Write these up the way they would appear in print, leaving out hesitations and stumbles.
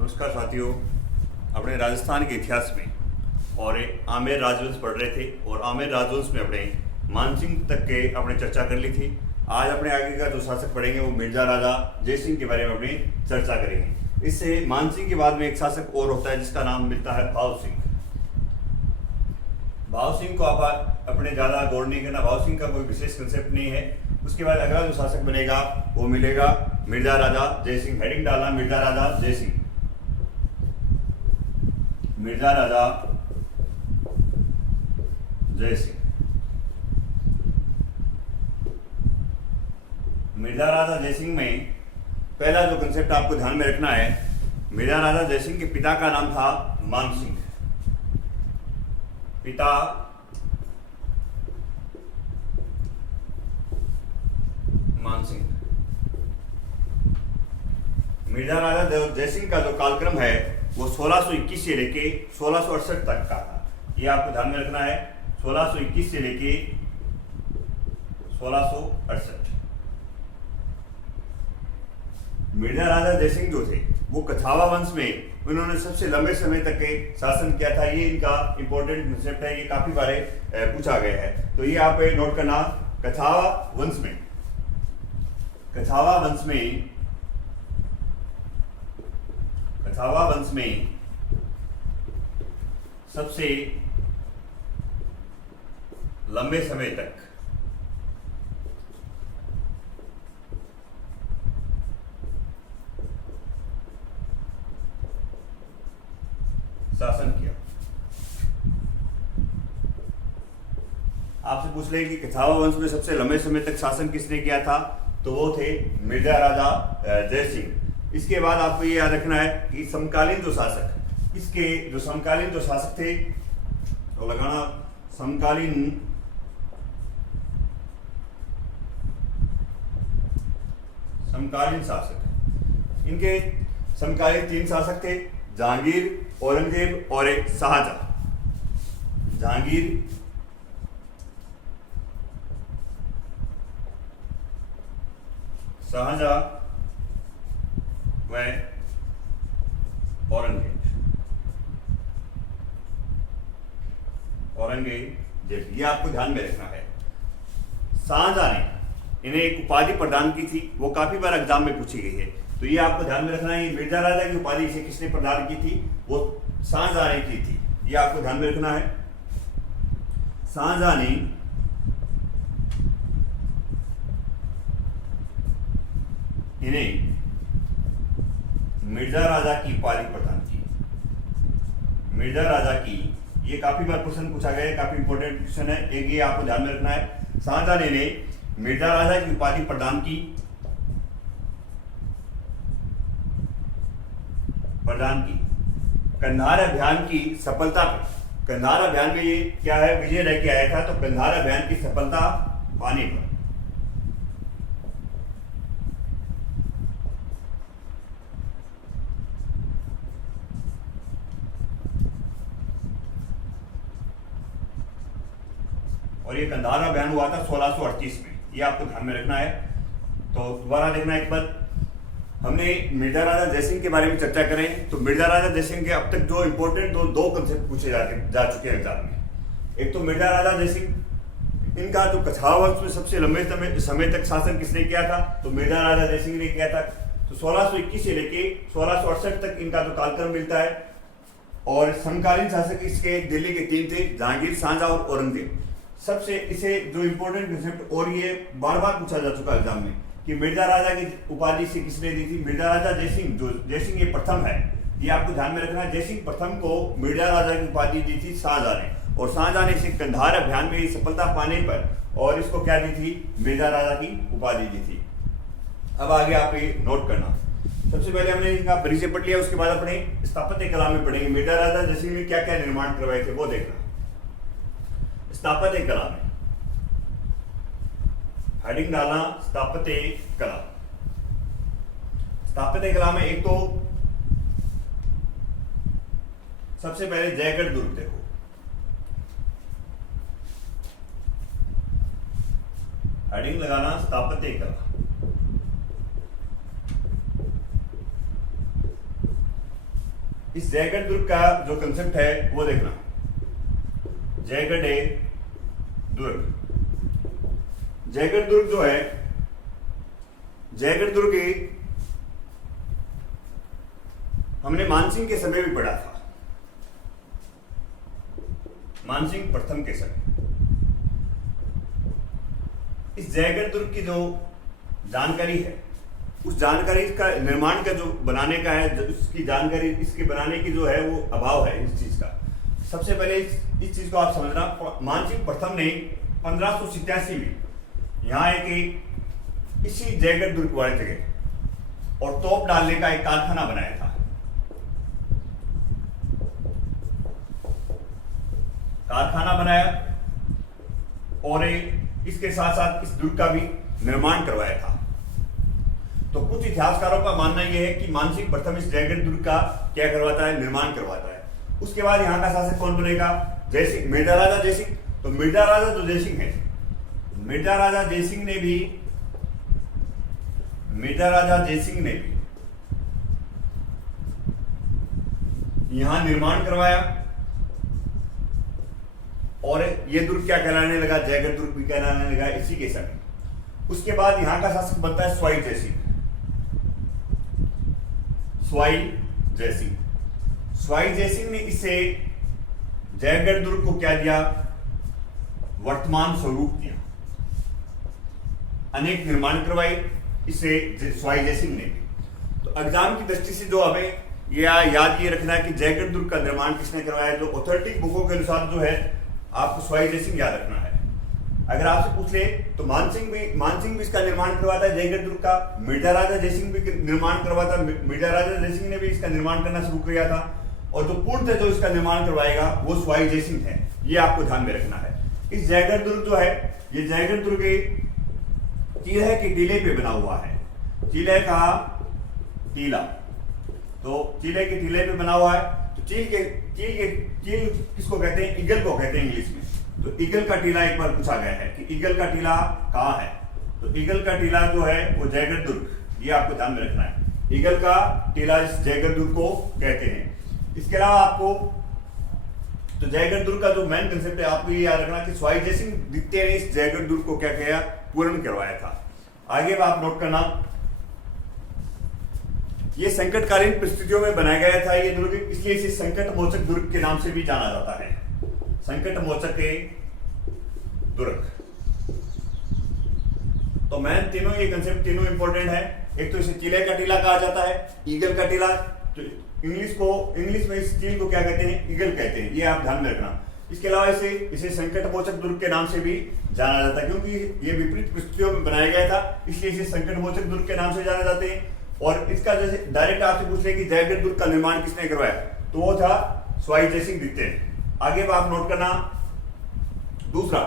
नमस्कार साथियों। अपने राजस्थान के इतिहास में और आमेर राजवंश पढ़ रहे थे और आमेर राजवंश में अपने मानसिंह तक के अपने चर्चा कर ली थी। आज अपने आगे का जो शासक पढ़ेंगे वो मिर्जा राजा जयसिंह के बारे में अपनी चर्चा करेंगे। इससे मानसिंह के बाद में एक शासक और होता है जिसका नाम मिलता है भाव सिंह। भाव सिंह को आप अपने ज़्यादा गौर नहीं करना, भाव सिंह का कोई विशेष कंसेप्ट नहीं है। उसके बाद अगला जो शासक बनेगा वो मिलेगा मिर्जा राजा जयसिंह। हेडिंग डालना मिर्जा राजा जयसिंह। मिर्जा राजा जयसिंह। मिर्जा राजा जयसिंह में पहला जो कंसेप्ट आपको ध्यान में रखना है, मिर्जा राजा जयसिंह के पिता का नाम था मानसिंह। पिता मानसिंह। मिर्जा राजा जयसिंह का जो कालक्रम है वो 1621 से लेके 1668 तक का था। ये आपको ध्यान में रखना है, 1621 से लेके 1668। मिर्जा राजा जयसिंह जो थे वो कछावा वंश में उन्होंने सबसे लंबे समय तक के शासन किया था। ये इनका इंपॉर्टेंट कंसेप्ट है, ये काफी बार पूछा गया है, तो ये आप नोट करना। कछावा वंश में, कछावा वंश में, कछावा वंश में सबसे लंबे समय तक शासन किया। आपसे पूछ लें कि कछावा वंश में सबसे लंबे समय तक शासन किसने किया था, तो वो थे मिर्जा राजा जयसिंह। इसके बाद आपको ये याद रखना है कि समकालीन जो शासक, इसके जो समकालीन जो शासक थे तो लगाना समकालीन शासक। इनके समकालीन 3 शासक थे, जहांगीर, औरंगजेब और एक शाहजहां। जहांगीर, शाहजहां व औरंगजेब। ये आपको ध्यान में रखना है। शाहजहां ने इन्हें एक उपाधि प्रदान की थी, वो काफी बार एग्जाम में पूछी गई है, तो ये आपको ध्यान में रखना है। ये मिर्जा राजा की उपाधि इसे किसने प्रदान की थी, वो शाहजहां ने की थी। ये आपको ध्यान में रखना है। शाहजहां ने इन्हें मिर्जा राजा की उपाधि प्रदान की। मिर्जा राजा की, ये काफी बार क्वेश्चन पूछा गया है, काफी इंपॉर्टेंट क्वेश्चन है, एक ये आपको ध्यान में रखना है। शाहजहां ने इन्हें मिर्जा राजा की उपाधि प्रदान की। कंधार अभियान की सफलता पे, कंधार अभियान में ये क्या है, विजय लेके आया था, तो कंधार अभियान की सफलता पाने पर और ये कंधार अभियान हुआ था 1638 में। ये आपको ध्यान में रखना है। तो दोबारा देखना एक बार, हमने मिर्जा राजा जयसिंह के बारे में चर्चा करें तो मिर्जा राजा जयसिंह के अब तक जो इंपॉर्टेंट दो कंसेप्ट पूछे जा चुके हैं एग्जाम में। एक तो मिर्जा राजा जयसिंह, इनका जो कछावा वंश में सबसे लंबे समय तक शासन किसने किया था, तो मिर्जा राजा जयसिंह ने किया था। तो 1621 से लेके 1668 तक इनका जो कालक्रम मिलता है। और समकालीन शासक इसके दिल्ली के 3 थे, जहांगीर, शाहजहां और औरंगजेब। सबसे इसे जो इंपॉर्टेंट कंसेप्ट, और ये बार बार पूछा जा चुका एग्जाम में, कि मिर्जा राजा की उपाधि से किसने दी थी, मिर्जा राजा जयसिंह। जो जयसिंह ये प्रथम है, ये आपको ध्यान में रखना है। जयसिंह प्रथम को मिर्जा राजा की उपाधि दी थी शाहजहां ने, और शाहजहां ने इसे कंधार अभियान में सफलता पाने पर और इसको क्या दी थी, मिर्जा राजा की उपाधि दी थी। अब आगे आप ये नोट करना। सबसे पहले हमने इनका परिचय पढ़ लिया, उसके बाद अपने स्थापत्य कला में पढ़ेंगे मिर्जा राजा जयसिंह ने क्या क्या निर्माण करवाए थे, वो देखना। स्थापत्य कला में हेडिंग डालना स्थापत्य कला। स्थापत्य कला में एक तो सबसे पहले जयगढ़ दुर्ग देखो। हेडिंग लगाना स्थापत्य कला। इस जयगढ़ दुर्ग का जो कंसेप्ट है वो देखना, जयगढ़ दुर्ग। जयगढ़ दुर्ग जो है, जयगढ़ दुर्ग हमने मानसिंह के समय भी पढ़ा था, मानसिंह प्रथम के समय। इस जयगढ़ दुर्ग की जो जानकारी है, उस जानकारी का निर्माण का जो बनाने का है, उसकी जानकारी, इसके बनाने की जो है वो अभाव है इस चीज का। सबसे पहले इस चीज को आप समझना, मानसिंह प्रथम ने 1587 में यहाँ एक इसी जयगढ़ दुर्ग वाले जगह और तोप डालने का एक कारखाना बनाया था। कारखाना बनाया और इसके साथ साथ इस दुर्ग का भी निर्माण करवाया था। तो कुछ इतिहासकारों का मानना यह है कि मानसिंह प्रथम इस जयगढ़ दुर्ग का क्या करवाता है, निर्माण करवाता है। उसके बाद यहाँ का शासक कौन बनेगा, जयसिंह, मिर्जा राजा जयसिंह। तो मिर्जा राजा जो जयसिंह है, मिर्जा राजा जयसिंह ने भी यहाँ निर्माण करवाया और ये दुर्ग क्या कहलाने लगा, जयगढ़ दुर्ग भी कहलाने लगा इसी के समय। उसके बाद यहाँ का शासक बनता है स्वाई जयसिंह। स्वाई जयसिंह ने इसे जयगढ़ दुर्ग को क्या दिया, वर्तमान स्वरूप दिया। अनेक निर्माण करवाए इसे स्वाई जयसिंह ने भी। तो एग्जाम की दृष्टि से जो हमें याद ये रखना है कि जयगढ़ दुर्ग का निर्माण किसने करवाया, जो ऑथेंटिक बुकों के अनुसार जो है आपको स्वाई जयसिंह याद रखना है। अगर आपसे पूछ ले तो मानसिंह भी इसका निर्माण करवाता है जयगढ़ दुर्ग का, मिर्जा राजा जयसिंह भी निर्माण करवाता है। मिर्जा राजा जयसिंह ने भी इसका निर्माण करना शुरू किया था और जो पूर्णतः जो इसका निर्माण करवाएगा वो स्वाई जयसिंह है। ये आपको ध्यान में रखना है। इस जयगढ़ दुर्ग जो है, ये जयगढ़ दुर्ग चीले के टीले पे बना हुआ है। चीले का टीला, तो चीले के टीले पे बना हुआ है। तो चील किसको कहते हैं, ईगल को कहते हैं इंग्लिश में। तो ईगल का टीला एक बार पूछा गया है कि ईगल का टीला कहाँ है। तो ईगल का टीला जो है वो जयगढ़ दुर्ग, ये आपको ध्यान में रखना है। ईगल का टीला इस जयगढ़ दुर्ग को कहते हैं। इसके अलावा आपको तो जयगढ़ दुर्ग का जो मेन कंसेप्ट है आपको ये याद रखना कि स्वाई जयसिंह द्वितीय ने इस जयगढ़ दुर्ग को क्या किया, पूर्ण करवाया था। आगे आप नोट करना, ये संकटकालीन परिस्थितियों में बनाया गया था ये दुर्ग, इसलिए इसे संकट मोचक दुर्ग के नाम से भी जाना जाता है। संकट मोचक दुर्ग। तो मैन तीनों ये कंसेप्ट तीनों इंपॉर्टेंट है। एक तो इसे चीले का टीला कहा जाता है, ईगल का टीला। तो इंग्लिश में इस चील को क्या कहते हैं, ईगल कहते हैं। ये आप ध्यान में रखना। इसके अलावा इसे संकट मोचक दुर्ग के नाम से भी जाना जाता है, क्योंकि ये विपरीत परिस्थितियों में बनाया गया था, इसलिए इसे संकट मोचक दुर्ग के नाम से जाने जाते हैं। और इसका जैसे डायरेक्ट आपसे पूछ रहे कि जयगढ़ दुर्ग का निर्माण किसने करवाया, तो वो था स्वाई जयसिंह द्वितीय। आगे आप नोट करना, दूसरा,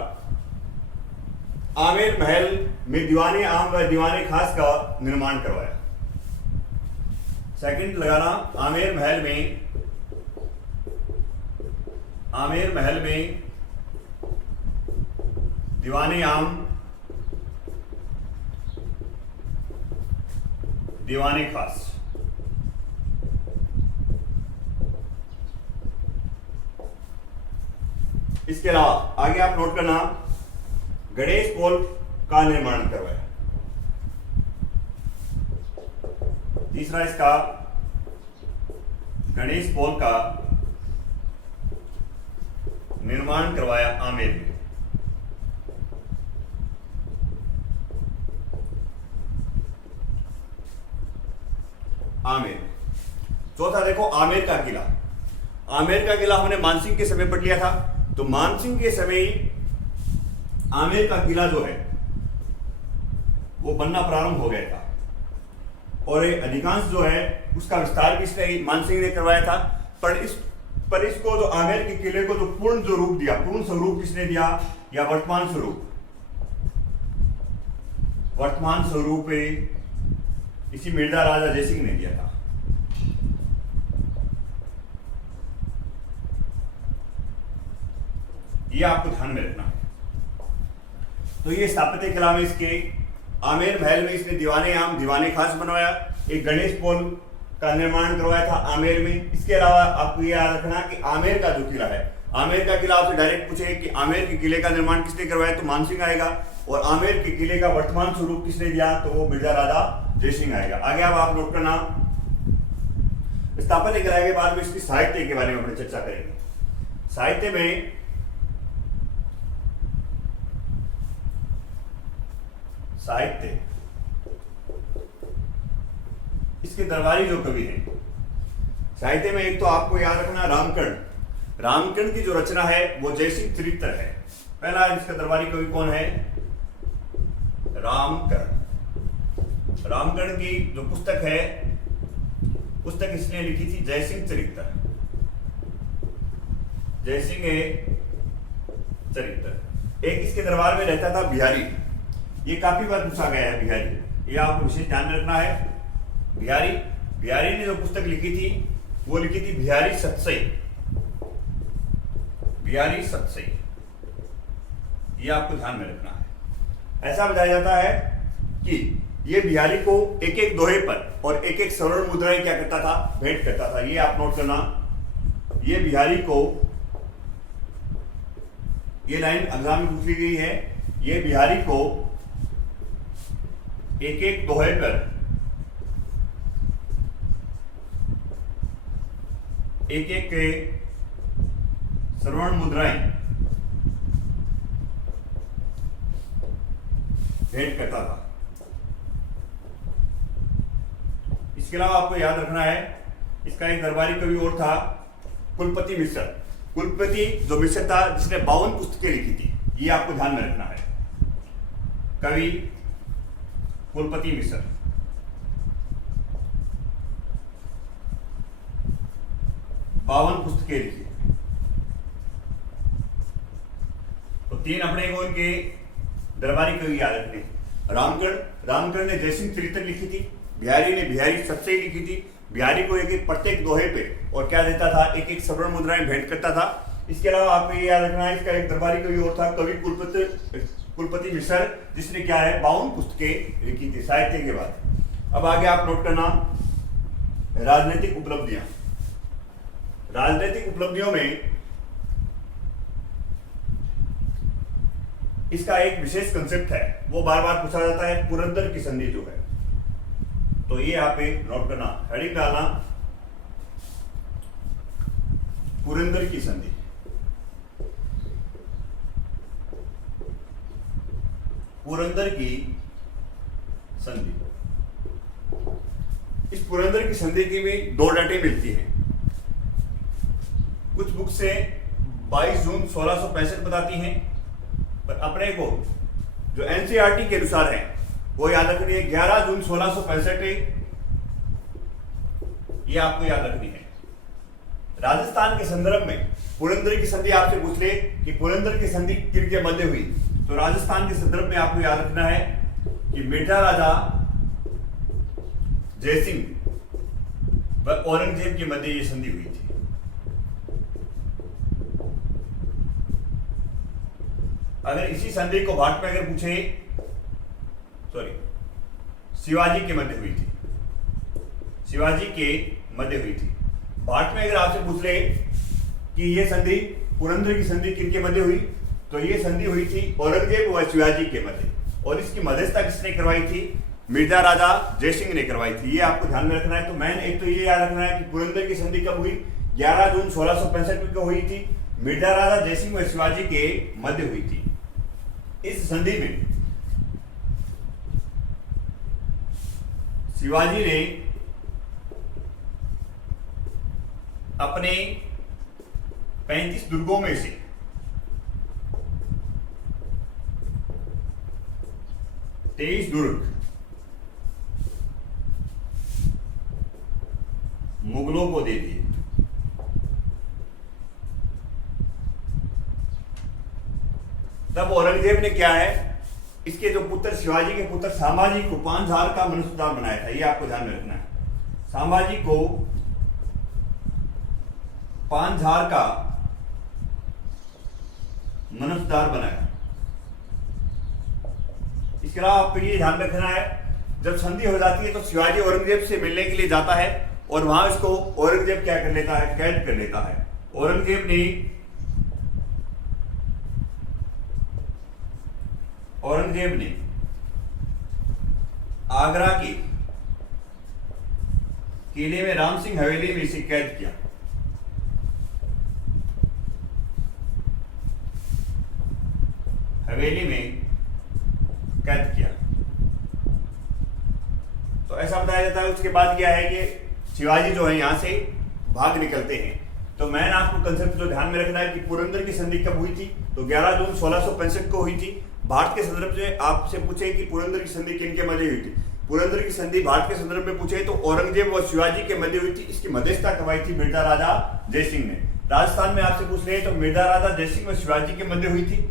आमेर महल में दीवाने आम व दीवाने खास का निर्माण करवाया। सेकंड लगाना, आमेर महल में दीवाने आम दीवाने खास। इसके अलावा आगे आप नोट करना, गणेश पोल का निर्माण करवाया। तीसरा इसका गणेश पोल का निर्माण करवाया आमेर में। आमेर। चौथा देखो, आमेर का किला। आमेर का किला हमने मानसिंह के समय पढ़ लिया था। तो मानसिंह के समय ही आमेर का किला जो है वो बनना प्रारंभ हो गया था और अधिकांश जो है उसका विस्तार भी इसने मानसिंह ने करवाया था। पर इसको जो आमेर के किले को जो पूर्ण जो रूप दिया, पूर्ण स्वरूप किसने दिया, या वर्तमान स्वरूप इसी मिर्जा राजा जयसिंह ने दिया था। ये आपको ध्यान में रखना है। तो ये स्थापत्य कला में इसके आमेर महल में इसने दीवाने आम दीवाने खास बनवाया। एक गणेश पोल का निर्माण करवाया था आमेर में। इसके अलावा आपको ये याद रखना कि आमेर का जो किला है, आमेर का किला आपसे डायरेक्ट पूछे कि आमेर के किले का निर्माण किसने करवाया, तो मानसिंह आएगा। और आमेर के किले का वर्तमान स्वरूप किसने दिया, तो वो मिर्जा राजा जयसिंह आएगा। आगे अब आप नोट करना, स्थापत्य कला के बाद में इसकी साहित्य के बारे में हम चर्चा करेंगे। साहित्य में इसके दरबारी जो कवि हैं, साहित्य में एक तो आपको याद रखना रामकर्ण। रामकर्ण की जो रचना है वो जयसिंह चरित्र है। पहला इसका दरबारी कवि कौन है, रामकर्ण। रामकर्ण की जो पुस्तक है, पुस्तक इसने लिखी थी जयसिंह चरित्र, जयसिंह चरित्र। एक इसके दरबार में रहता था बिहारी, ये काफी बार पूछा गया है बिहारी, ये आपको विशेष ध्यान में रखना है। बिहारी ने जो पुस्तक लिखी थी वो लिखी थी बिहारी सतसई, बिहारी सतसई, ये आपको ध्यान में रखना है। ऐसा बताया जाता है कि ये बिहारी को एक एक दोहे पर और एक एक स्वर्ण मुद्राएं क्या करता था, भेंट करता था। ये आप नोट करना, ये बिहारी को, ये लाइन एग्जाम में पूछ ली गई है, ये बिहारी को एक एक दोहे पर एक एक के स्वर्ण मुद्राएं भेंट करता था। इसके अलावा आपको याद रखना है, इसका एक दरबारी कवि और था, कुलपति मिश्र। कुलपति जो मिश्र था जिसने 52 पुस्तकें लिखी थी, ये आपको ध्यान में रखना है। कवि कुलपति मिश्र, 52 पुस्तकें लिखी। तो 3 अपने को इनके दरबारी कवि याद रखने। रामकर्ण ने जयसिंह चरित्र लिखी थी, बिहारी ने बिहारी सतसई लिखी थी। बिहारी को एक एक प्रत्येक दोहे पे और क्या देता था, एक एक स्वर्ण मुद्राएं भेंट करता था। इसके अलावा आपको ये याद रखना है, इसका एक दरबारी कवि और था, कवि कुलपति मिश्र, जिसने क्या है 52 पुस्तकें लिखी थी साहित्य के बाद। अब आगे आप नोट करना, राजनीतिक उपलब्धियां। राजनीतिक उपलब्धियों में इसका एक विशेष कंसेप्ट है, वो बार बार पूछा जाता है, पुरंदर की संधि जो है। तो ये आप नोट करना, हेडिंग डालना, पुरंदर की संधि। पुरंदर की संधि, इस पुरंदर की संधि की भी 2 डेटें मिलती हैं। कुछ बुक से 22 जून 1665 बताती हैं, पर अपने को जो एनसीईआरटी के अनुसार है वो याद रखनी है 11 जून 1665, ये आपको याद रखनी है। राजस्थान के संदर्भ में पुरंदर की संधि आपसे पूछ ले कि पुरंदर की संधि किनके मध्य हुई, तो राजस्थान के संदर्भ में आपको याद रखना है कि मिर्जा राजा जयसिंह व औरंगजेब के मध्य ये संधि हुई थी। अगर इसी संधि को भाट में अगर पूछे, शिवाजी के मध्य हुई थी, शिवाजी के मध्य हुई थी। भाट में अगर आपसे पूछ ले कि ये संधि, पुरंदर की संधि किनके मध्य हुई, तो ये संधि हुई थी औरंगजेब व शिवाजी के मध्य, और इसकी मध्यस्थता किसने करवाई थी, मिर्जा राजा जयसिंह ने करवाई थी। ये आपको ध्यान में रखना है। तो मैंने एक तो ये याद रखना है कि पुरंदर की संधि कब हुई, 11 जून 1665 को हुई थी, मिर्जा राजा जयसिंह व शिवाजी के मध्य हुई थी। इस संधि में शिवाजी ने अपने 35 दुर्गों में से 23 दुर्ग मुगलों को दे दिए। तब औरंगजेब ने क्या है, इसके जो पुत्र शिवाजी के पुत्र संभाजी को 5000 का मनुष्यदार बनाया था। ये आपको ध्यान में रखना है, संभाजी को 5000 का मनुष्यदार बनाया। इसके अलावा आपको ये ध्यान रखना है, जब संधि हो जाती है तो शिवाजी औरंगजेब से मिलने के लिए जाता है और वहां इसको औरंगजेब क्या कर लेता है, कैद कर लेता है। औरंगजेब ने आगरा के किले में राम सिंह हवेली में इसे कैद किया। हवेली में कैद किया। तो ऐसा बताया जाता है। उसके बाद क्या है कि शिवाजी जो है यहां से भाग निकलते हैं। तो मैंने आपको कंसेप्ट जो ध्यान में रखना है कि पुरंदर की संधि कब हुई थी, तो 11 जून 1665 को हुई थी। भारत के संदर्भ से आपसे पूछे कि पुरंदर की संधि किनके मध्य हुई थी, पुरंदर की संधि भारत के संदर्भ में पूछे तो औरंगजेब और शिवाजी के मध्य हुई थी। इसकी मध्यस्थता करवाई थी मिर्जा राजा जयसिंह ने। राजस्थान में आपसे पूछ रहे हैं तो मिर्जा राजा जयसिंह और शिवाजी के मध्य हुई थी।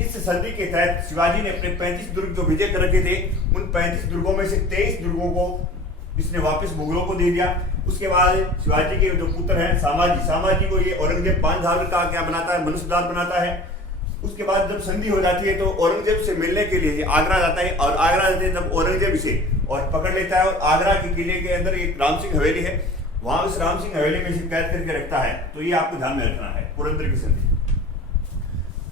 इस संधि के तहत शिवाजी ने अपने 35 दुर्ग जो विजय कर रखे थे, उन 35 दुर्गों में से 23 दुर्गों को इसने वापस मुगलों को दे दिया। उसके बाद शिवाजी के जो पुत्र हैं सामाजी को ये औरंगजेब बांधाल का क्या बनाता है, मनुष्यदार बनाता है। उसके बाद जब संधि हो जाती है तो औरंगजेब से मिलने के लिए आगरा जाता है, और आगरा जाते हैं जब औरंगजेब इसे और पकड़ लेता है, और आगरा के किले के अंदर एक राम सिंह हवेली है, वहां उस राम सिंह हवेली में इसे कैद करके रखता है। तो ये आपको ध्यान में रखना है पुरंदर की संधि।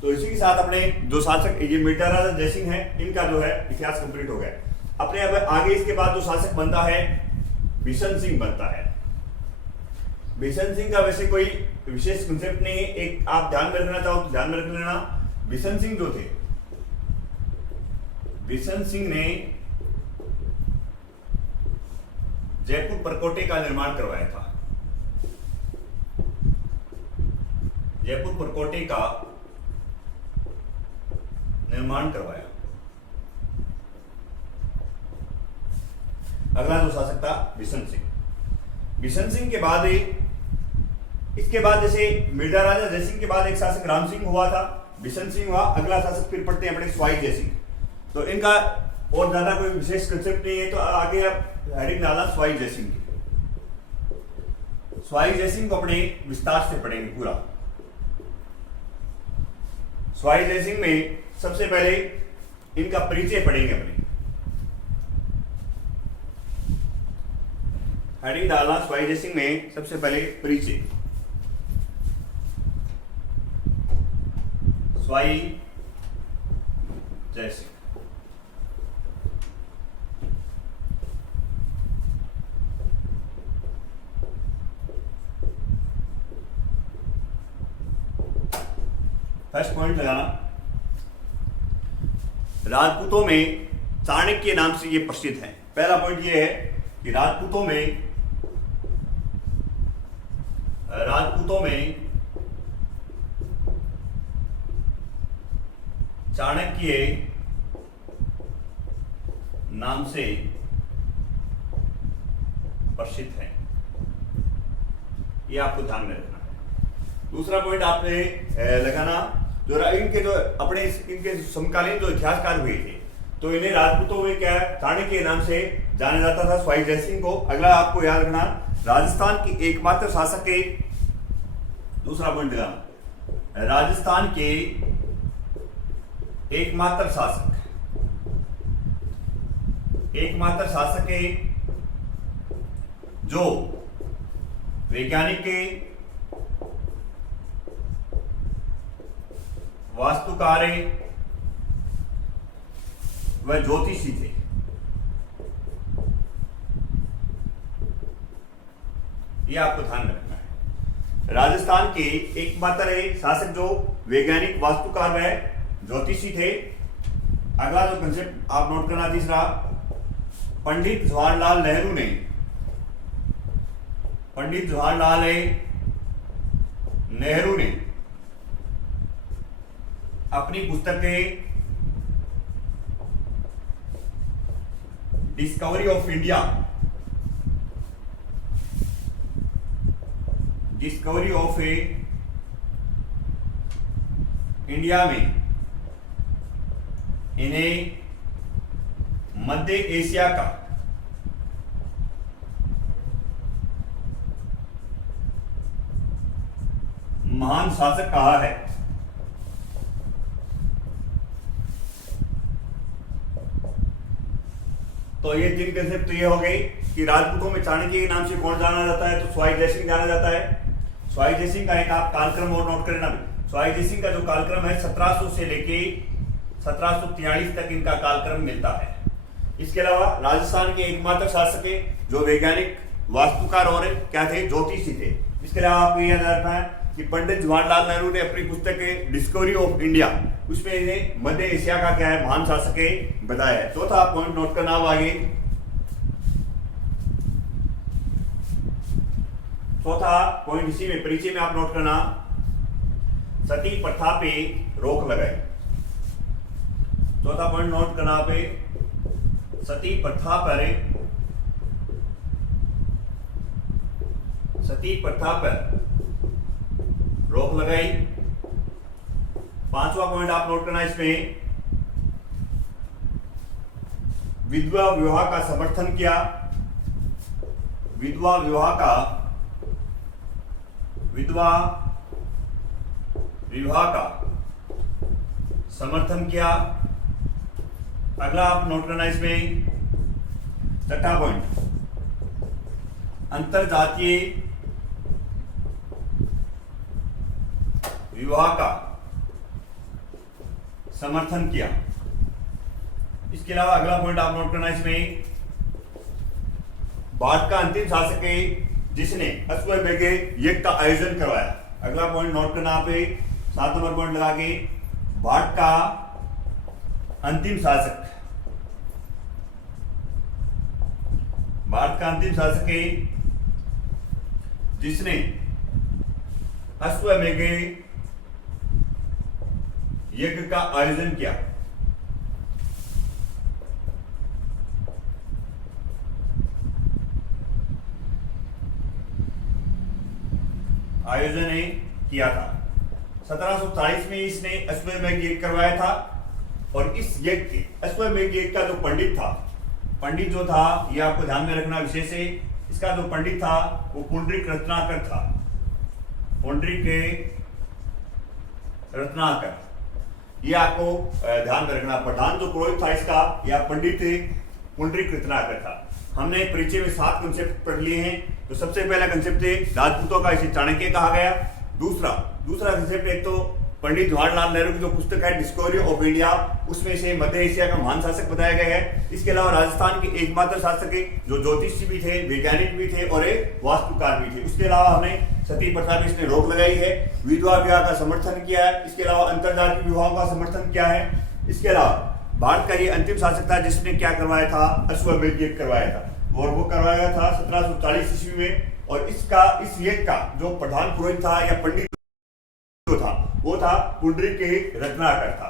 तो इसी के साथ अपने जो शासक ये मिर्जा राजा जयसिंह है, इनका जो है इतिहास कंप्लीट हो गया। अपने अब आगे इसके बाद जो शासक बनता है बिशन सिंह बनता है। बिशन सिंह का वैसे कोई विशेष कंसेप्ट नहीं है, एक आप ध्यान में रखना चाहो तो ध्यान में रख लेना। बिशन सिंह जो थे, बिशन सिंह ने जयपुर परकोटे का निर्माण करवाया था। जयपुर परकोटे का निर्माण करवाया। अगला जो शासक था बिशन सिंह। बिशन सिंह के बाद इसके बाद जैसे मिर्जा राजा जयसिंह के बाद एक शासक राम सिंह हुआ था, बिशन सिंह हुआ। अगला शासक फिर पढ़ते हैं अपने स्वाई जयसिंह। तो इनका और ज्यादा कोई विशेष कंसेप्ट नहीं है, तो आगे आप हेडिंग डालना स्वाई जयसिंह की। स्वाई जयसिंह को अपने विस्तार से पढ़ेंगे पूरा। स्वाई जयसिंह में सबसे पहले इनका परिचय पढ़ेंगे अपने। हेडिंग डालना स्वाई जयसिंह में सबसे पहले परिचय। स्वाई जयसिंह। फर्स्ट पॉइंट लगाना, राजपूतों में चाणक्य नाम से ये प्रसिद्ध है। पहला पॉइंट ये है कि राजपूतों में चाणक्य नाम से प्रसिद्ध है, ये आपको ध्यान में रखना है। दूसरा पॉइंट आपने लगाना, जो इनके जो अपने इनके समकालीन जो इतिहासकार हुए थे, तो इन्हें राजपूतों में क्या चाणक्य के नाम से जाना जाता था, स्वाई जयसिंह को। अगला आपको याद रखना, राजस्थान की एकमात्र शासक के, दूसरा पॉइंट लगाना, राजस्थान के एकमात्र शासक के जो वैज्ञानिक के, वास्तुकार व ज्योतिषी थे। ये आपको ध्यान में रखना है। राजस्थान के एकमात्र शासक जो वैज्ञानिक, वास्तुकार व ज्योतिषी थे। अगला जो कंसेप्ट आप नोट करना, तीसरा, पंडित जवाहरलाल नेहरू ने अपनी पुस्तक डिस्कवरी ऑफ इंडिया में इन्हें मध्य एशिया का महान शासक कहा है। तो ये 3 कंसेप्ट तो ये हो गई कि राजपूतों में चाणक्य के नाम से कौन जाना जाता है, तो स्वाई जयसिंह जाना जाता है। स्वाई जयसिंह का एक आप कालक्रम और नोट करना। स्वाई जयसिंह का जो कालक्रम है 1700 से लेके 1743 तक इनका कालक्रम मिलता है। इसके अलावा राजस्थान के एकमात्र शासक है जो वैज्ञानिक वास्तुकार और क्या थे, ज्योतिषी थे। इसके अलावा आपको यह याद रखना है कि पंडित जवाहरलाल नेहरू ने अपनी पुस्तक डिस्कवरी ऑफ इंडिया उसमें इन्हें मध्य एशिया का क्या है महान शासक है बताया है। चौथा पॉइंट नोट करना अब आगे। चौथा पॉइंट इसी में परिचय में आप नोट करना, सती प्रथा पे रोक लगाई। चौथा पॉइंट नोट करना पे सती प्रथा पर रोक लगाई। पांचवा पॉइंट आप नोट करना इसमें, विधवा विवाह का समर्थन किया। विधवा विवाह का समर्थन किया। अगला आप नोट करना इसमें, छठा पॉइंट, अंतरजातीय विवाह का समर्थन किया। इसके अलावा अगला पॉइंट आप नोट करना इसमें, भारत का अंतिम शासक है जिसने अश्वमेध यज्ञ का आयोजन करवाया। अगला पॉइंट नोट करना आप 7 नंबर पॉइंट लगा के, भारत का अंतिम शासक है जिसने अश्वमेध यज्ञ का आयोजन किया। किया था 1740 में इसने अश्वमेध यज्ञ करवाया था। और इस यज्ञ अश्वमेध यज्ञ का जो पंडित जो था, ये आपको ध्यान में रखना विशेष है, इसका जो पंडित था वो पुंडरीक रत्नाकर था। पुंडरीक रत्नाकर, ये आपको ध्यान में रखना। प्रधान जो पुरोहित था इसका या पंडित पुंडरीक रत्नाकर था। हमने परिचय में 7 कंसेप्ट पढ़ लिए हैं। तो सबसे पहला कंसेप्ट है राजपूतों का, इसे चाणक्य कहा गया। दूसरा कंसेप्ट एक तो पंडित जवाहरलाल नेहरू की जो पुस्तक है डिस्कवरी ऑफ इंडिया, उसमें से मध्य एशिया का महान शासक बताया गया है। इसके अलावा राजस्थान के एकमात्र शासक है जो ज्योतिषी भी थे, वैज्ञानिक भी थे और एक वास्तुकार भी थे। उसके अलावा हमने सती प्रथा पे इसने रोक लगाई है, विधवा विवाह का समर्थन किया है। इसके अलावा अंतरजातीय विवाहों का समर्थन किया है। इसके अलावा भारत का ये अंतिम शासक था जिसने क्या करवाया था, अश्वमेध यज्ञ करवाया था। और वो करवाया था 1740 ईस्वी में। और इस यज्ञ का जो प्रधान पुरोहित था या पंडित जो था वो था पुंडरीक रत्नाकर था।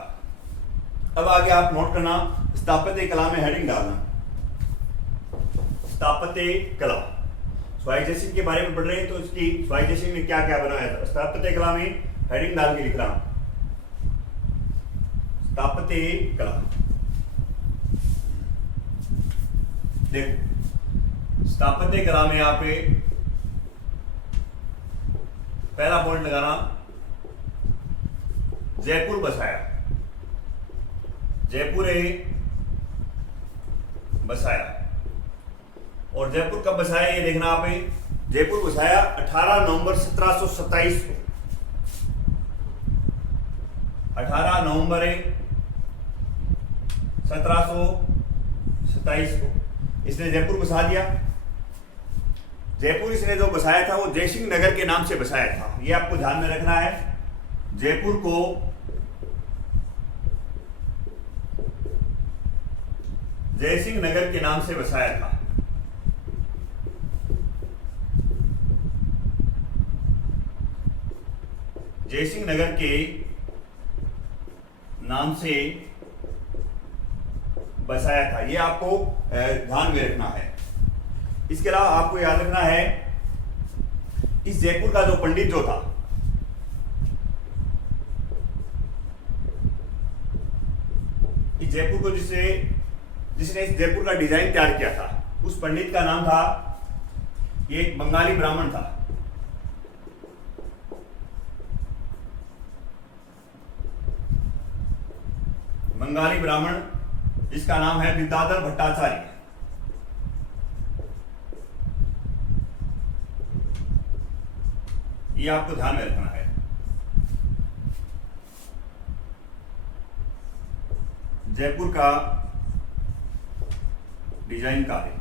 अब आगे आप नोट करना, स्थापत्य कला में हेडिंग डालना। स्थापत्य कला, स्वाई जयसिंह के बारे में पढ़ रहे हैं तो इसकी स्वाई जयसिंह ने क्या क्या बनाया था, स्थापत्य कला में हेडिंग डाल के लिख रहा हूं। स्थापत्य कला, देखो स्थापत्य कला में यहाँ पे पहला पॉइंट लगाना, जयपुर बसाया। जयपुर बसाया। और जयपुर कब बसाया ये देखना आप। जयपुर बसाया 18 नवंबर 1727 को। 18 नवंबर 1727 को इसने जयपुर बसा दिया। जयपुर इसने जो बसाया था वो जयसिंह नगर के नाम से बसाया था, ये आपको ध्यान में रखना है। जयपुर को जयसिंह नगर के नाम से बसाया था। जयसिंह नगर के नाम से बसाया था, ये आपको ध्यान में रखना है। इसके अलावा आपको याद रखना है इस जयपुर का जो पंडित जो था, इस जयपुर को जिसने इस जयपुर का डिजाइन तैयार किया था, उस पंडित का नाम था, ये एक बंगाली ब्राह्मण था। बंगाली ब्राह्मण, इसका नाम है विद्याधर भट्टाचार्य। ये आपको ध्यान में रखना है। जयपुर का डिजाइन कार्य,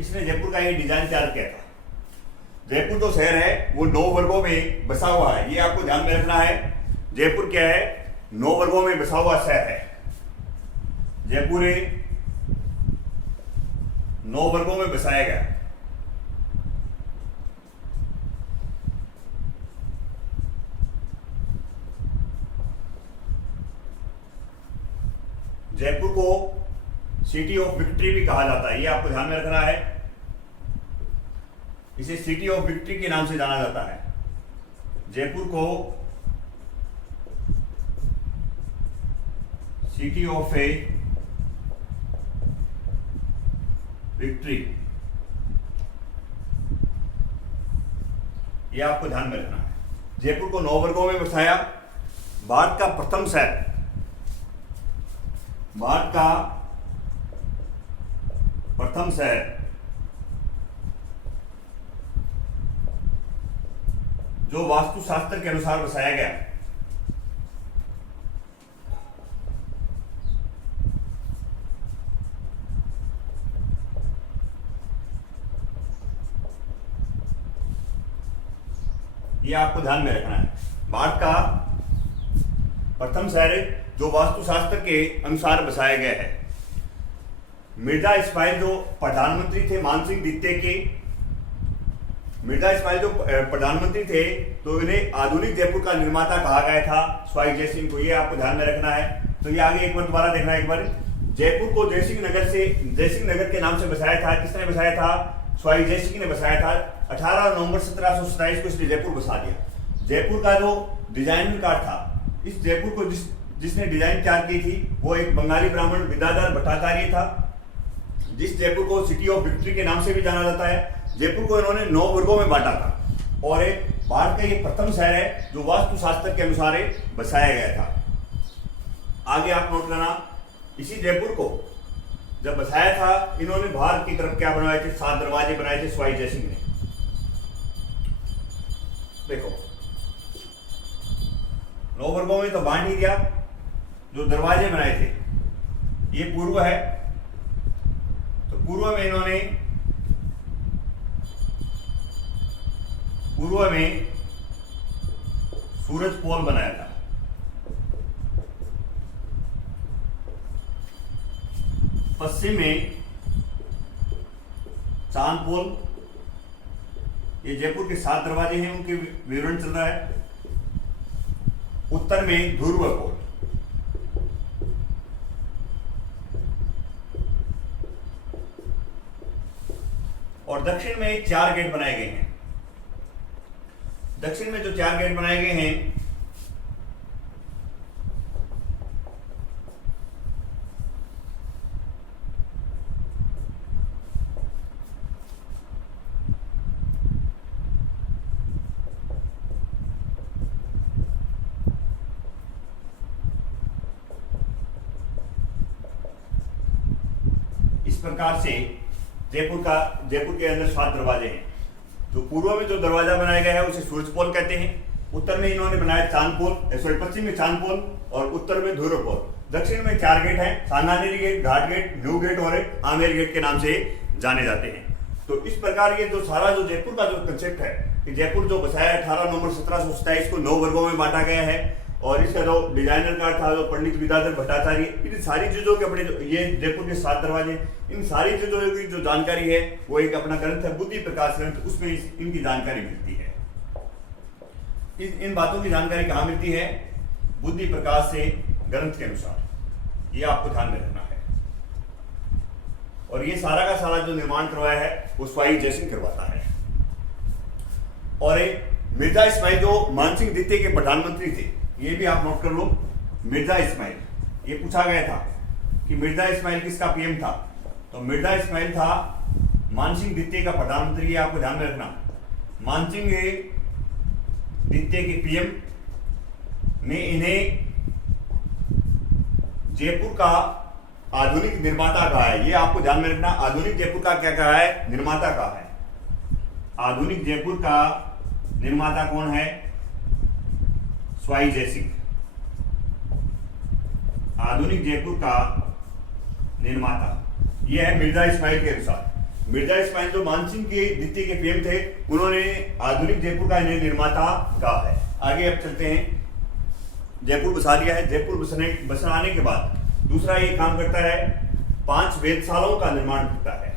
इसने जयपुर का ये डिजाइन तैयार किया था। जयपुर जो शहर है वो 9 वर्गों में बसा हुआ है, ये आपको ध्यान में रखना है। जयपुर क्या है? 9 वर्गों में बसा हुआ शहर है। जयपुर 9 वर्गों में बसाया गया। जयपुर को सिटी ऑफ विक्ट्री भी कहा जाता है, ये आपको ध्यान में रखना है। इसे सिटी ऑफ विक्ट्री के नाम से जाना जाता है। जयपुर को सिटी ऑफ ए विक्ट्री, ये आपको ध्यान में रखना है। जयपुर को 9 वर्गों में बसाया। भारत का प्रथम शहर, भारत का प्रथम शहर जो वास्तुशास्त्र के अनुसार बसाया गया, ये आपको ध्यान में रखना है। भारत का प्रथम शहर जो वास्तुशास्त्र के अनुसार बसाया गया है। मिर्जा इस्माइल जो प्रधानमंत्री थे मानसिंह द्वितीय के, मिर्जा इस्माइल जो प्रधानमंत्री थे तो इन्हें आधुनिक जयपुर का निर्माता कहा गया था, स्वाई जयसिंह को, ये आपको ध्यान में रखना है। तो ये आगे एक बार दोबारा देखना है। एक बार जयपुर को जयसिंह नगर के नाम से बसाया था। किसने बसाया था? स्वाई जयसिंह ने बसाया था। 18 नवंबर 1727 को इसने जयपुर बसा दिया। जयपुर का जो डिजाइनर था, इस जयपुर को जिसने डिजाइन तैयार की थी वो एक बंगाली ब्राह्मण विद्याधर भट्टाचार्य था, जिस जयपुर को सिटी ऑफ विक्ट्री के नाम से भी जाना जाता है। जयपुर को इन्होंने 9 वर्गों में बांटा था और भारत का ये प्रथम शहर है जो वास्तुशास्त्र के अनुसार बसाया गया था। आगे आप नोट करना, इसी जयपुर को जब बसाया था इन्होंने बाहर की तरफ क्या बनवाए थे? 7 दरवाजे बनाए थे स्वाई जयसिंह ने। देखो 9 वर्गों में तो बांट ही दिया। जो दरवाजे बनाए थे ये पूर्व है, तो पूर्व में इन्होंने सूरज पोल बनाया था। पश्चिम में चांद पोल, ये जयपुर के 7 दरवाजे हैं, उनके विवरण चल रहा है। उत्तर में ध्रुव पोल, और दक्षिण में 4 गेट बनाए गए हैं। दक्षिण में जो 4 गेट बनाए गए हैं इस प्रकार से जयपुर के अंदर 7 दरवाजे हैं। जो पूर्व में जो दरवाजा बनाया गया है उसे सूरज पोल कहते हैं। उत्तर में इन्होंने बनाया चांद पोल, पश्चिम में चांद पोल और उत्तर में ध्रुव पोल। दक्षिण में 4 गेट हैं, सानानेरी गेट, घाट गेट, न्यू गेट और आमेर गेट के नाम से जाने जाते हैं। तो इस प्रकार ये जो सारा जो जयपुर का जो कंसेप्ट है कि जयपुर जो बसाया 18 नवंबर 1727 को 9 वर्गों में बांटा गया है, और इसका जो डिजाइनर का था जो पंडित विद्याधर भट्टाचार्य, इन सारी चीजों के अपने ये जयपुर के 7 दरवाजे, इन सारी चीजों की जो जानकारी है वो एक अपना ग्रंथ है बुद्धि प्रकाश ग्रंथ, उसमें इनकी जानकारी मिलती है। इन बातों की जानकारी कहाँ मिलती है? बुद्धि प्रकाश से ग्रंथ के अनुसार। ये आपको ध्यान में रखना है। और ये सारा का सारा जो निर्माण करवाया है वो स्वाई जयसिंह करवाता है। और मिर्जा इस्माइल जो मानसिंह द्वितीय के प्रधानमंत्री थे, ये भी आप नोट कर लो। मिर्जा इस्माइल, ये पूछा गया था कि मिर्जा इस्माइल किसका पीएम था, तो मिर्जा इस्माइल था मानसिंह द्वितीय का प्रधानमंत्री। ये आपको ध्यान में रखना। मानसिंह द्वितीय के पीएम ने इन्हें जयपुर का आधुनिक निर्माता कहा है, ये आपको ध्यान में रखना। आधुनिक जयपुर का क्या कहा है? निर्माता कहा है। आधुनिक जयपुर का निर्माता कौन है? स्वाई जयसिंह। आधुनिक जयपुर का निर्माता ये है मिर्जा इस्माइल के अनुसार। मिर्जा इस्माइल जो मानसिंह के द्वितीय के पीएम थे, उन्होंने आधुनिक जयपुर का इन्हें निर्माता कहा है। आगे अब चलते हैं। जयपुर बसा दिया है। जयपुर बसाने के बाद दूसरा ये काम करता है, 5 वेधशालाओं का निर्माण करता है।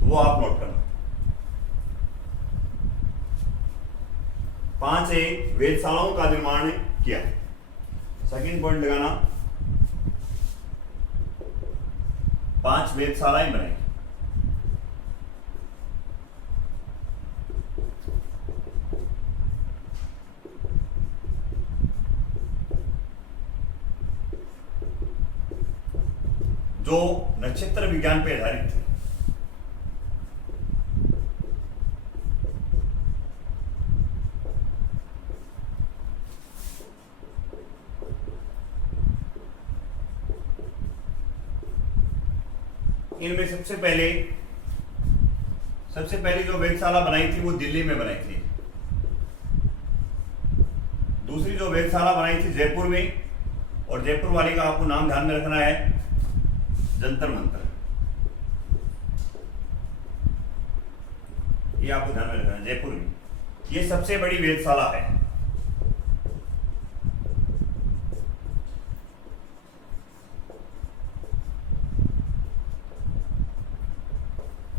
तो वो आप नोट करना। 5 वेधशालाओं का निर्माण किया। सेकंड पॉइंट लगाना, 5 वेधशालाएं बनाई। जो नक्षत्र विज्ञान पे आधारित थे। इनमें सबसे पहले जो वेधशाला बनाई थी वो दिल्ली में बनाई थी। दूसरी जो वेधशाला बनाई थी जयपुर में, और जयपुर वाले का आपको नाम ध्यान में रखना है, जंतर मंतर। ये आपको ध्यान में रखना है, जयपुर में ये सबसे बड़ी वेधशाला है।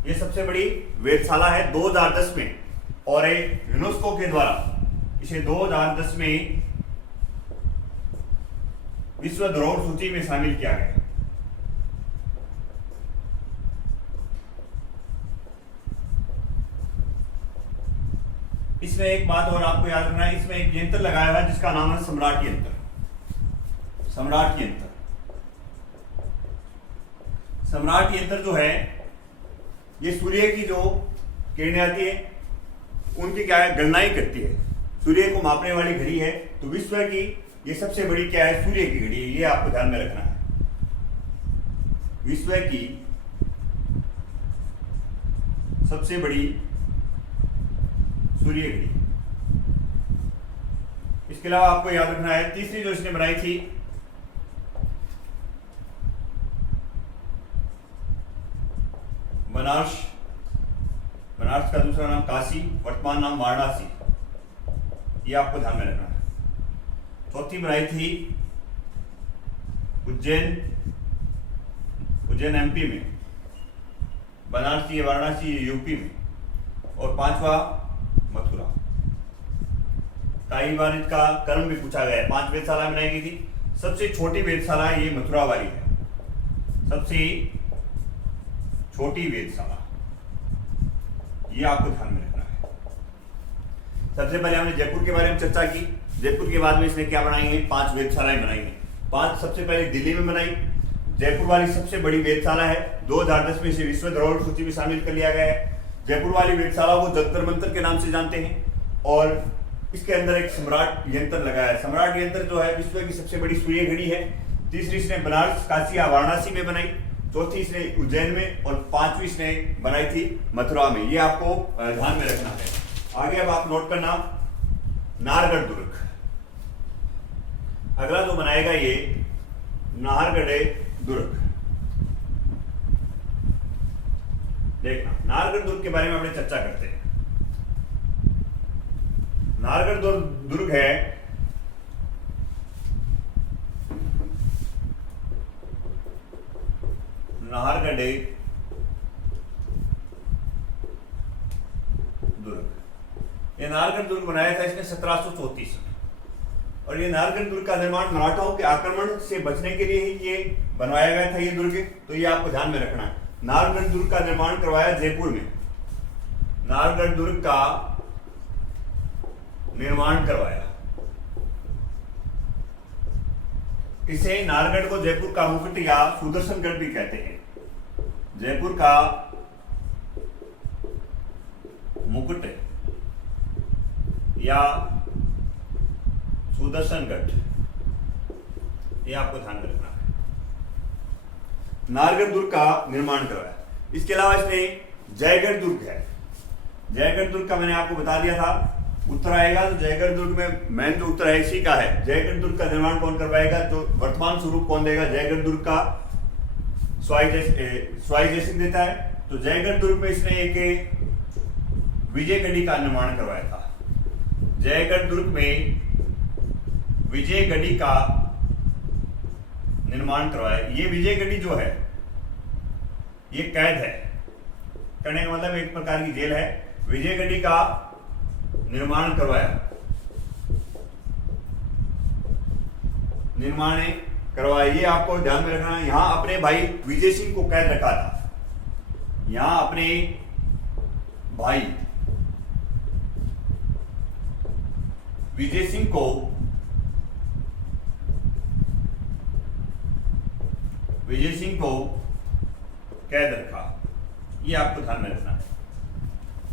ये सबसे बड़ी वेधशाला है 2010 में, और यूनेस्को के द्वारा इसे 2010 में विश्व धरोहर सूची में शामिल किया गया। इसमें एक बात और आपको याद रखना है, इसमें एक यंत्र लगाया हुआ है जिसका नाम है सम्राट यंत्र। सम्राट यंत्र, सम्राट यंत्र जो है ये सूर्य की जो किरणें आती है उनकी क्या है, गणनाएं करती है। सूर्य को मापने वाली घड़ी है। तो विश्व की ये सबसे बड़ी क्या है, सूर्य की घड़ी है। ये आपको ध्यान में रखना है, विश्व की सबसे बड़ी सूर्य घड़ी। इसके अलावा आपको याद रखना है, तीसरी जो इसने बनाई थी बनारस का दूसरा नाम काशी, वर्तमान नाम वाराणसी। ये आपको ध्यान में रखना है। चौथी बनाई थी उज्जैन एमपी में, बनारसी वाराणसी यूपी में, और 5वां मथुरा। कई बार इसका क्रम भी पूछा गया है। 5 वेधशाला बनाई गई थी। सबसे छोटी वेधशाला ये मथुरा वाली है, सबसे छोटी वेधशाला। ये आपको ध्यान में रखना है। सबसे पहले हमने जयपुर के बारे में चर्चा की। जयपुर के बाद में इसने क्या बनाई है, 5 वेधशालाएं बनाई हैं। 5 सबसे पहले दिल्ली में बनाई। जयपुर वाली सबसे बड़ी वेधशाला है। 2010 में इसे विश्व धरोहर सूची में शामिल कर लिया गया है। जयपुर वाली वेधशाला को जंतर मंतर के नाम से जानते हैं, और इसके अंदर एक सम्राट यंत्र लगाया है। सम्राट यंत्र जो है विश्व की सबसे बड़ी सूर्य घड़ी है। तीसरी इसने बनारस, काशी या वाराणसी में बनाई। चौथी इसने उज्जैन में, और 5वीं इसने बनाई थी मथुरा में। ये आपको ध्यान में रखना है। आगे अब आप नोट करना, नाहरगढ़ दुर्ग। अगला जो बनाएगा ये नाहरगढ़ दुर्ग। देखना, नाहरगढ़ दुर्ग के बारे में अपने चर्चा करते हैं। नाहरगढ़ दुर्ग है नाहरगढ़ दुर्ग। ये नाहरगढ़ दुर्ग बनाया था इसने 1734 में, और ये नाहरगढ़ दुर्ग का निर्माण मराठाओं के आक्रमण से बचने के लिए ही ये बनवाया गया था ये दुर्ग। तो ये आपको ध्यान में रखना है। नाहरगढ़ दुर्ग का निर्माण करवाया जयपुर में। नाहरगढ़ दुर्ग का निर्माण करवाया। इसे नाहरगढ़ को जयपुर का मुकुट या सुदर्शनगढ़ भी कहते हैं। जयपुर का मुकुट या सुदर्शनगढ़, ये आपको ध्यान में रखना है। नारगढ़ दुर्ग का निर्माण करवाया। इसके अलावा इसने जयगढ़ दुर्ग है, जयगढ़ दुर्ग का मैंने आपको बता दिया था उत्तर आएगा, तो जयगढ़ दुर्ग में मेन जो उत्तर है इसी का है। जयगढ़ दुर्ग का निर्माण कौन करवाएगा, जो वर्तमान स्वरूप कौन देगा, जयगढ़ दुर्ग का स्वाई जयसिंह देता है। तो जयगढ़ दुर्ग में इसने एक विजयगढ़ी का निर्माण करवाया था। जयगढ़ दुर्ग में विजयगढ़ी का निर्माण करवाया। ये विजयगढ़ी जो है ये कैद है, कहने का मतलब एक प्रकार की जेल है। विजयगढ़ी का निर्माण करवाया, निर्माण करवाया, ये आपको ध्यान में रखना है। यहां अपने भाई विजय सिंह को कैद रखा था, यहां अपने भाई विजय सिंह को कैद रखा, ये आपको ध्यान में रखना है।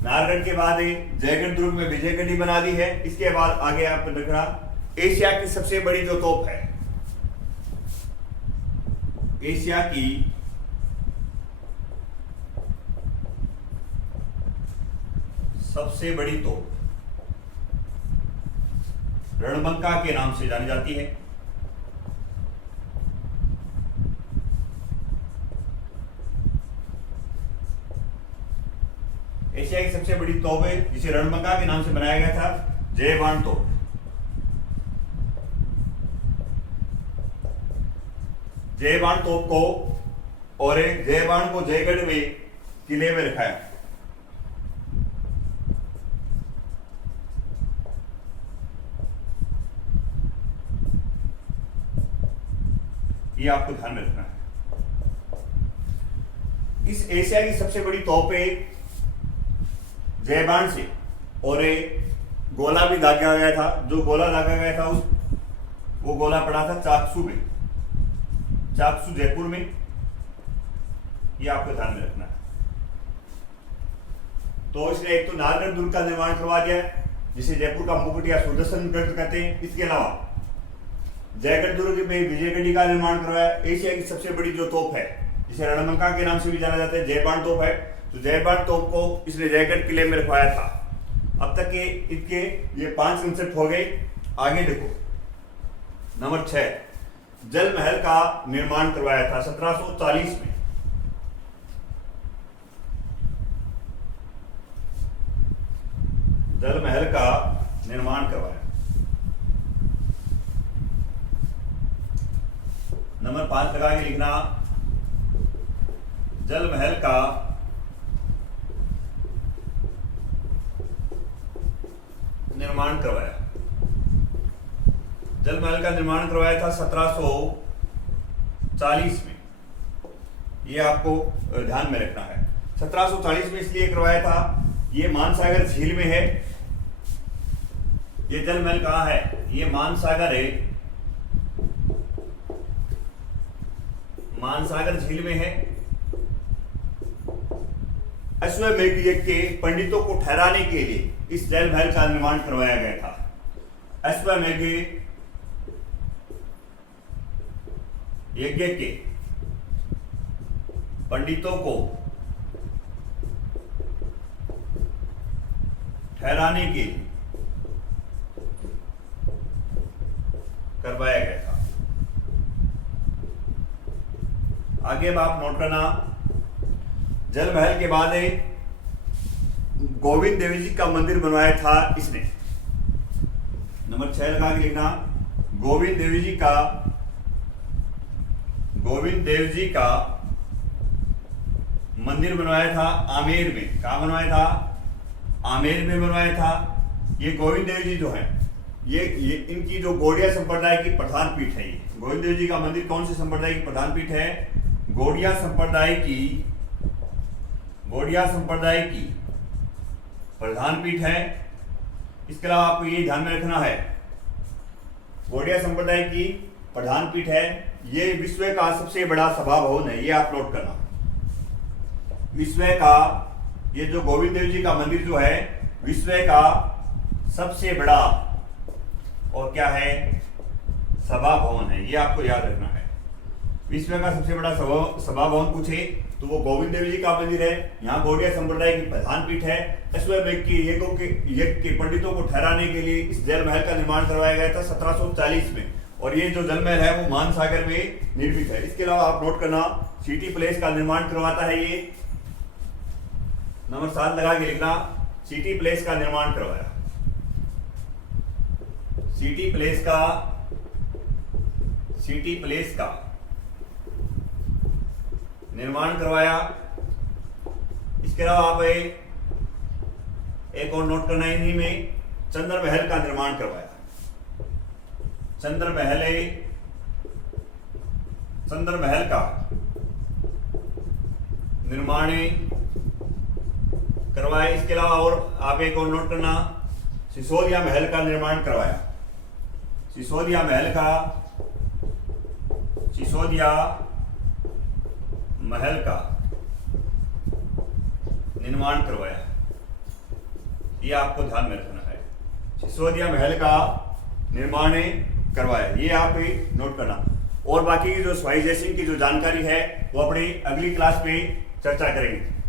नारगढ़ के बाद जयगढ़ दुर्ग में विजयगढ़ी बना दी है। इसके बाद आगे आप रखना एशिया की सबसे बड़ी जो तोप है, एशिया की सबसे बड़ी तोप रणबंका के नाम से जानी जाती है। एशिया की सबसे बड़ी तोप है जिसे रणबंका के नाम से बनाया गया था, जयबान तोप। जयबान तोप को और जयबान को जयगढ़ में किले में रखाया। ये आपको ध्यान में रखना है। इस एशिया की सबसे बड़ी तोप है जयबान से, और गोला भी दागा गया था। जो गोला दागा गया था वो गोला पड़ा था चाकसू में, चाकसू जयपुर में। ये आपको ध्यान में रखना है। तो इसने एक तो नारगढ़ दुर्ग का निर्माण करवा दिया जिसे जयपुर का मुकुट या सुदर्शनगढ़ कहते हैं। इसके अलावा जयगढ़ दुर्ग में विजयगढ़ी का निर्माण करवाया। एशिया की सबसे बड़ी जो तोप है जिसे रणबंका के नाम से भी जाना जाता है, जयबान तोप है। तो जयबान तोप को इसने जयगढ़ किले में रखवाया था। अब तक के इनके ये 5 कंसेप्ट हो गए। आगे देखो नंबर 6, जल महल का निर्माण करवाया था 1740 में। जल महल का निर्माण करवाया। नंबर 5 लगा के लिखना, जल महल का निर्माण करवाया। जल महल का निर्माण करवाया था 1740 में। ये आपको ध्यान में रखना है। 1740 में इसलिए करवाया था, ये मानसागर झील में है। ये जल महल कहां है, ये मानसागर है, मानसागर झील में है। अश्वमेध यज्ञ के पंडितों को ठहराने के लिए इस जल महल का निर्माण करवाया गया था। अश्वमेध यज्ञ के पंडितों को ठहराने के लिए करवाया गया था। आगे अब आप नोट करना, जल महल के बाद गोविंद देव जी का मंदिर बनवाया था इसने। नंबर 6 लगा के लिखना, गोविंद देव जी का मंदिर बनवाया था आमेर में। कहा बनवाया था, आमेर में बनवाया था। ये गोविंद देव जी जो है ये इनकी जो गौड़िया संप्रदाय की प्रधान पीठ है। ये गोविंद देव जी का मंदिर कौन से संप्रदाय की प्रधान पीठ है, गौड़िया संप्रदाय की प्रधान पीठ है। इसके अलावा आपको ये ध्यान में रखना है, गौड़िया संप्रदाय की प्रधान पीठ है। ये विश्व का सबसे बड़ा सभा भवन है, ये आप नोट करना। विश्व का ये जो गोविंद देव जी का मंदिर जो है विश्व का सबसे बड़ा और क्या है, सभा भवन है। ये आपको याद रखना है। विश्व का सबसे बड़ा सभा भवन पूछे तो वो गोविंद देव जी का मंदिर है। यहाँ गौड़िया संप्रदाय की प्रधान पीठ है। अश्वमेध की यज्ञ के पंडितों को ठहराने के लिए इस जल महल का निर्माण करवाया गया था 1740 में, और ये जो जल महल है वो मान सागर में निर्मित है। इसके अलावा आप नोट करना, सिटी प्लेस का निर्माण करवाता है ये, नंबर 7 लगा के लिखना, सिटी प्लेस का निर्माण करवाया, सिटी प्लेस का निर्माण करवाया। इसके अलावा आप एक और नोट करना है, इन्हीं में चंद्र महल का निर्माण करवाया, चंद्र महल का निर्माण करवाया। इसके अलावा और आप एक और नोट करना, सिसोदिया महल का निर्माण करवाया, सिसोदिया महल का निर्माण करवाया। ये आपको ध्यान में रखना है, सिसोदिया महल का निर्माण करवाया, ये आप नोट करना। और बाकी की जो स्वाई जयसिंह की जो जानकारी है वो अपनी अगली क्लास में चर्चा करेंगे।